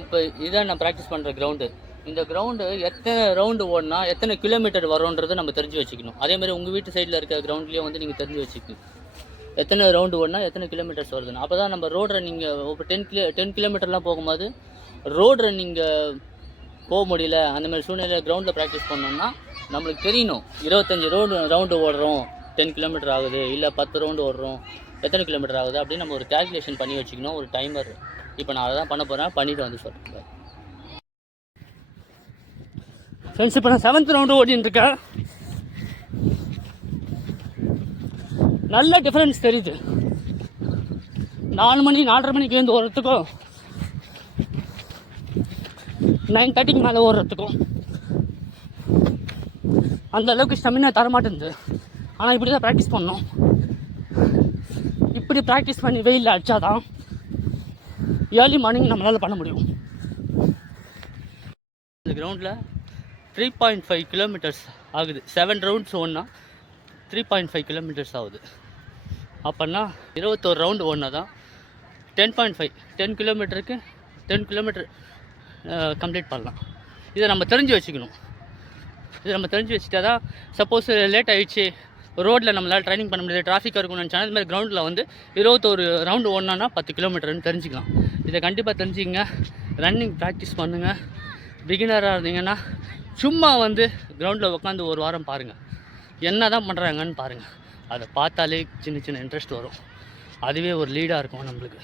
இப்போ இதான் நான் ப்ராக்டிஸ் பண்ணுற கிரவுண்டு. இந்த கிரவுண்டு எத்தனை ரவுண்டு ஓடினா எத்தனை கிலோமீட்டர் வரும்ன்றதை நம்ம தெரிஞ்சு வச்சுக்கணும். அதேமாதிரி உங்கள் வீட்டு சைடில் இருக்க கிரவுண்ட்லேயும் வந்து நீங்கள் தெரிஞ்சு வச்சுக்கணும் எத்தனை ரவுண்டு ஓடினா எத்தனை கிலோமீட்டர்ஸ் வருதுன்னு. அப்போ தான் நம்ம ரோட் ரன்னிங் இப்போ 10 கிலோமீட்டர்லாம் போகும்போது ரோட் ரன்னிங் போக முடியல அந்தமாதிரி சூழ்நிலை கிரவுண்டில் ப்ராக்டிஸ் பண்ணோம்னா நம்மளுக்கு தெரியணும் 25 ரவுண்டு ஓடுறோம் 10 கிலோமீட்டர் ஆகுது, இல்லை 10 ரவுண்டு ஓடுறோம் எத்தனை கிலோமீட்டர் ஆகுது அப்படின்னு நம்ம ஒரு கேல்குலேஷன் பண்ணி வச்சுக்கணும், ஒரு டைமர். இப்போ நான் அதை தான் பண்ண போகிறேன், பண்ணிவிட்டு வந்து சொல்கிறேன். ஃப்ரெண்ட்ஸ், இப்போ நான் 7th ரவுண்டு ஓடிட்டுருக்கேன். நல்ல டிஃப்ரென்ஸ் தெரியுது. 4 மணி 4:30 மணிக்கு வந்து ஓடுறதுக்கும் 9:30க்கு மேலே ஓடுறதுக்கும் அந்த அளவுக்கு ஸ்டெமினா தரமாட்டேங்குது. ஆனால் இப்படி தான் ப்ராக்டிஸ் பண்ணோம். இப்படி ப்ராக்டிஸ் பண்ணி வெயிலில் அடித்தாதான் ஏர்லி மார்னிங் நம்மளால் பண்ண முடியும். இந்த கிரவுண்டில் 3.5 கிலோமீட்டர்ஸ் ஆகுது. 7 ரவுண்ட்ஸ் ஓடினா 3.5 கிலோமீட்டர்ஸ் ஆகுது. அப்போன்னா 21 ரவுண்டு ஓடினா தான் 10.5 10 கிலோமீட்டருக்கு 10 கிலோமீட்டர் கம்ப்ளீட் பண்ணலாம். இதை நம்ம தெரிஞ்சு வச்சுக்கணும். இதை நம்ம தெரிஞ்சு வச்சுட்டா தான் சப்போஸ் லேட் ஆகிடுச்சு, ரோட்டில் நம்மளால் ட்ரைனிங் பண்ண முடியாது, டிராஃபிக்காக இருக்கும்னு நினச்சா இது மாதிரி கிரவுண்டில் வந்து 21 ரவுண்டு ஓடினா 10 கிலோமீட்டர்னு தெரிஞ்சுக்கலாம். இதை கண்டிப்பாக தெரிஞ்சுங்க. ரன்னிங் ப்ராக்டிஸ் பண்ணுங்கள். பிகினராக இருந்தீங்கன்னா சும்மா வந்து கிரவுண்டில் உட்காந்து ஒரு வாரம் பாருங்கள், என்ன தான் பண்ணுறாங்கன்னு பாருங்கள். அதை பார்த்தாலே சின்ன சின்ன இன்ட்ரெஸ்ட் வரும். அதுவே ஒரு லீடாக இருக்கும் நம்மளுக்கு.